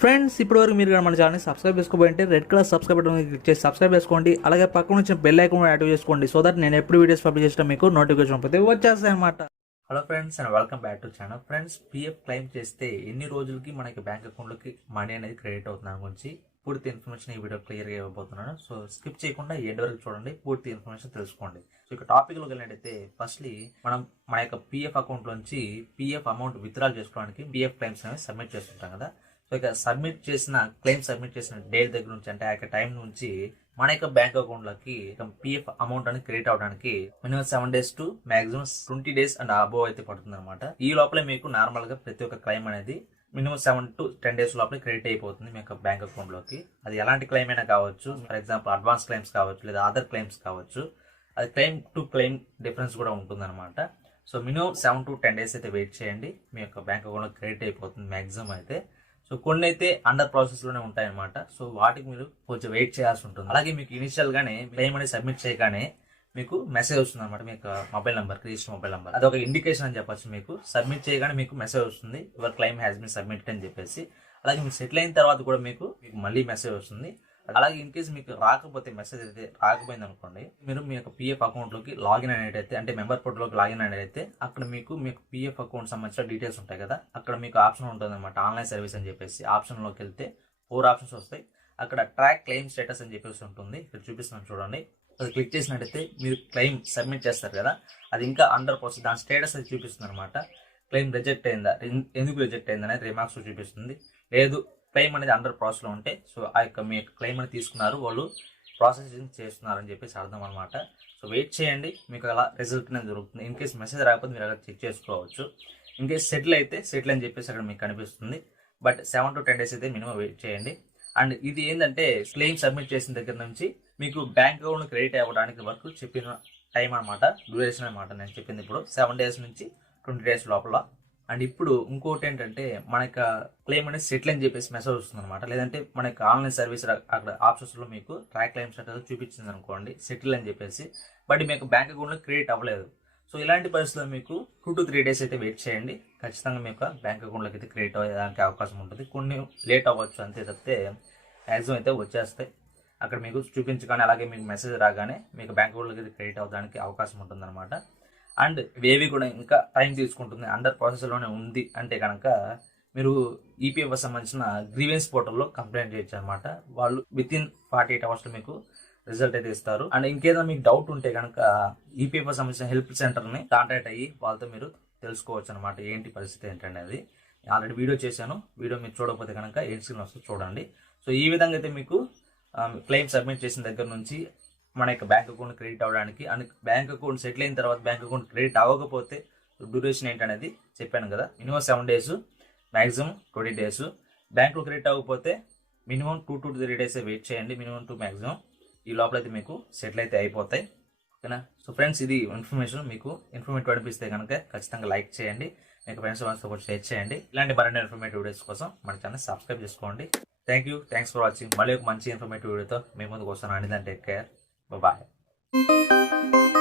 Friends ఇప్పటివరకు మీరు మన ఛానల్ని సబ్స్క్రైబ్ చేసుకోబోయింటే red colour subscribe button click చేసి సబ్స్క్రైబ్ చేసుకోండి. అలాగే పక్కన వచ్చిన బెల్ ఐకాన్ కూడా యాక్టివ్ చేసుకోండి. సో దట్ నేను ఎప్పుడు వీడియోస్ పబ్లిష్ చేసినా మీకు నోటిఫికేషన్ పోతే వచ్చేస్తాయి అనమాట. Hello friends and welcome back to channel. Friends, PF claim చేస్తే ఎన్ని రోజులకి మనకి బ్యాంక్ అకౌంట్లోకి మనీ అనేది క్రెడిట్ అవుతుంది దాని గురించి పూర్తి ఇన్ఫర్మేషన్ ఈ వీడియో క్లియర్గా ఇవ్వబోతున్నాను. సో స్కిప్ చేయకుండా ఎండ్ వరకు చూడండి, పూర్తి ఇన్ఫర్మేషన్ తెలుసుకోండి. సో ఇక టాపిక్లోకి వెళ్ళినట్టయితే ఫస్ట్లీ మనం మన యొక్క పిఎఫ్ అకౌంట్లోంచి పిఎఫ్ అమౌంట్ విత్డ్రా చేసుకోవడానికి పిఎఫ్ క్లెయిమ్స్ అనేవి సబ్మిట్ చేస్తుంటాం కదా. సో ఇక క్లెయిమ్ సబ్మిట్ చేసిన డేట్ దగ్గర నుంచి అంటే ఆ యొక్క టైం నుంచి మన యొక్క బ్యాంక్ అకౌంట్లోకి పిఎఫ్ అమౌంట్ అనేది క్రెడిట్ అవడానికి minimum 7 days to maximum 20 days and above అయితే పడుతుంది అనమాట. ఈ లోపలే మీకు నార్మల్ గా ప్రతి ఒక్క క్లెయిమ్ అనేది మినిమం 7 to 10 days లోపల క్రెడిట్ అయిపోతుంది మీ యొక్క బ్యాంక్ అకౌంట్ లోకి. అది ఎలాంటి క్లెయిమ్ అయినా కావచ్చు, ఫర్ ఎగ్జాంపుల్ అడ్వాన్స్ క్లెయిమ్స్ కావచ్చు లేదా అదర్ క్లెయిమ్స్ కావచ్చు. అది క్లెయిమ్ టు క్లెయిమ్ డిఫరెన్స్ కూడా ఉంటుంది అనమాట. సో మినిమం 7 to 10 days అయితే వెయిట్ చేయండి, మీ యొక్క బ్యాంక్ అకౌంట్ క్రెడిట్ అయిపోతుంది మాక్సిమం అయితే. సో కొన్ని అయితే అండర్ ప్రాసెస్ లోనే ఉంటాయన్నమాట. సో వాటికి మీరు కొంచెం వెయిట్ చేయాల్సి ఉంటుంది. అలాగే మీకు ఇనిషియల్ గానే క్లెయిమ్ అనేది సబ్మిట్ చేయగానే మీకు మెసేజ్ వస్తుంది అనమాట. మీ యొక్క mobile number, register mobile number, అది ఒక ఇండికేషన్ అని చెప్పొచ్చు. మీకు సబ్మిట్ చేయగానే మీకు మెసేజ్ వస్తుంది, your claim has been submitted అని చెప్పేసి. అలాగే మీకు సెటిల్ అయిన తర్వాత కూడా మీకు మళ్ళీ మెసేజ్ వస్తుంది. అలాగే ఇన్ కేసు మీకు రాకపోతే మెసేజ్ అయితే రాకపోయింది అనుకోండి, మీరు మీ యొక్క పిఎఫ్ అకౌంట్ లోకి లాగిన్ అనేది అంటే మెంబర్ పోర్టల్ లోకి లాగిన్ అనేది అయితే అక్కడ మీకు పిఎఫ్ అకౌంట్ సంబంధించిన డీటెయిల్స్ ఉంటాయి కదా. అక్కడ మీకు ఆప్షన్ ఉంటుంది అనమాట, ఆన్లైన్ సర్వీస్ అని చెప్పేసి. ఆప్షన్ లోకి వెళ్తే 4 ఆప్షన్స్ వస్తాయి. అక్కడ ట్రాక్ క్లెయిమ్ స్టేటస్ అని చెప్పేసి ఉంటుంది, ఇక్కడ చూపిస్తున్నాను చూడండి. అది క్లిక్ చేసినట్టయితే మీరు క్లెయిమ్ సబ్మిట్ చేస్తారు కదా, అది ఇంకా అండర్ ప్రాసెస్, దాని స్టేటస్ అది చూపిస్తుంది అనమాట. క్లెయిమ్ రిజెక్ట్ అయిందా, ఎందుకు రిజెక్ట్ అయింది అనేది రిమార్క్స్ చూపిస్తుంది. లేదు క్లెయిమ్ అనేది అండర్ ప్రాసెస్ లో ఉంటే సో ఆ యొక్క మీ క్లెయిమ్ అనేది తీసుకున్నారు, వాళ్ళు ప్రాసెసింగ్ చేస్తున్నారు అని చెప్పేసి అర్థం అనమాట. సో వెయిట్ చేయండి, మీకు అలా రిజల్ట్ అనేది దొరుకుతుంది. ఇన్ కేసు మెసేజ్ రాకపోతే మీరు అలా చెక్ చేసుకోవచ్చు. ఇన్ కేసు సెటిల్ అయితే సెటిల్ అని చెప్పేసి అక్కడ మీకు కనిపిస్తుంది. బట్ 7 to 10 days అయితే మినిమం వెయిట్ చేయండి. అండ్ ఇది ఏంటంటే క్లెయిమ్ సబ్మిట్ చేసిన దగ్గర నుంచి మీకు బ్యాంక్ అకౌంట్ క్రెడిట్ అవ్వడానికి వరకు చెప్పిన టైం అనమాట, డ్యూరేషన్ అనమాట. నేను చెప్పింది ఇప్పుడు 7 days నుంచి 20 days లోపల. అండ్ ఇప్పుడు ఇంకోటి ఏంటంటే మన యొక్క క్లెయిమ్ అనేది సెటిల్ అని చెప్పేసి మెసేజ్ వస్తుంది అనమాట. లేదంటే మన యొక్క ఆన్లైన్ సర్వీస్ అక్కడ ఆప్షన్స్ లో మీకు ట్రాక్ క్లెయిమ్ స్టేటస్ చూపించింది అనుకోండి సెటిల్ అని చెప్పేసి, బట్ మీకు బ్యాంక్ అకౌంట్ లో క్రెడిట్ అవ్వలేదు. సో ఇలాంటి పరిస్థితుల్లో మీకు 2 to 3 days అయితే వెయిట్ చేయండి. ఖచ్చితంగా మీ యొక్క బ్యాంక్ అకౌంట్ లోకి అయితే క్రెడిట్ అయ్యేదానికి అవకాశం ఉంటుంది. కొన్ని లేట్ అవ్వచ్చు అంతే తప్పితే మ్యాక్సిమం అయితే వచ్చేస్తాయి. అక్కడ మీకు చూపించగానే అలాగే మీకు మెసేజ్ రాగానే మీకు బ్యాంక్ అకౌంట్ లోకి క్రెడిట్ అవ్వడానికి అవకాశం ఉంటుంది అనమాట. అండ్ వేవి కూడా ఇంకా టైం తీసుకుంటుంది, అండర్ ప్రాసెస్లోనే ఉంది అంటే కనుక మీరు ఈపీఎఫ్ సంబంధించిన గ్రీవెన్స్ పోర్టల్లో కంప్లైంట్ చేయొచ్చు అనమాట. వాళ్ళు విత్ ఇన్ 48 hours మీకు రిజల్ట్ అయితే ఇస్తారు. అండ్ ఇంకేదైనా మీకు డౌట్ ఉంటే కనుక ఈపీఎఫ్ సంబంధించిన హెల్ప్ సెంటర్ని కాంటాక్ట్ అయ్యి వాళ్ళతో మీరు తెలుసుకోవచ్చు అనమాట, ఏంటి పరిస్థితి ఏంటనేది. ఆల్రెడీ వీడియో చేశాను, వీడియో మీరు చూడకపోతే కనుక ఏం స్క్రీన్ వస్తుంది చూడండి. సో ఈ విధంగా అయితే మీకు క్లెయిమ్ సబ్మిట్ చేసిన దగ్గర నుంచి మన యొక్క బ్యాంక్ అకౌంట్ క్రెడిట్ అవ్వడానికి, అండ్ బ్యాంక్ అకౌంట్ సెటిల్ అయిన తర్వాత బ్యాంక్ అకౌంట్ క్రెడిట్ అవ్వకపోతే డ్యూరేషన్ ఏంటనేది చెప్పాను కదా. Minimum 7 days, maximum 20 days. బ్యాంకులో క్రెడిట్ అవ్వకపోతే మినిమం 2 to 3 days వెయిట్ చేయండి, మినిమం 2 మ్యాక్సిమం. ఈ లోపల అయితే మీకు సెటిల్ అయితే అయిపోతాయి, ఓకేనా. సో ఫ్రెండ్స్, ఇది ఇన్ఫర్మేషన్ మీకు ఇన్ఫర్మేటివ్ అనిపిస్తే కనుక ఖచ్చితంగా లైక్ చేయండి, మీకు ఫ్రెండ్స్ వాళ్ళతో కూడా షేర్ చేయండి. ఇలాంటి మరిన్ని ఇన్ఫర్మేటివ్ వీడియోస్ కోసం మన ఛానల్ సబ్స్క్రైబ్ చేసుకోండి. Thanks for watching. మళ్ళీ ఒక మంచి ఇన్ఫర్మేటివ్ వీడియోతో మీ ముందుకు వస్తాను. And take care, bye bye.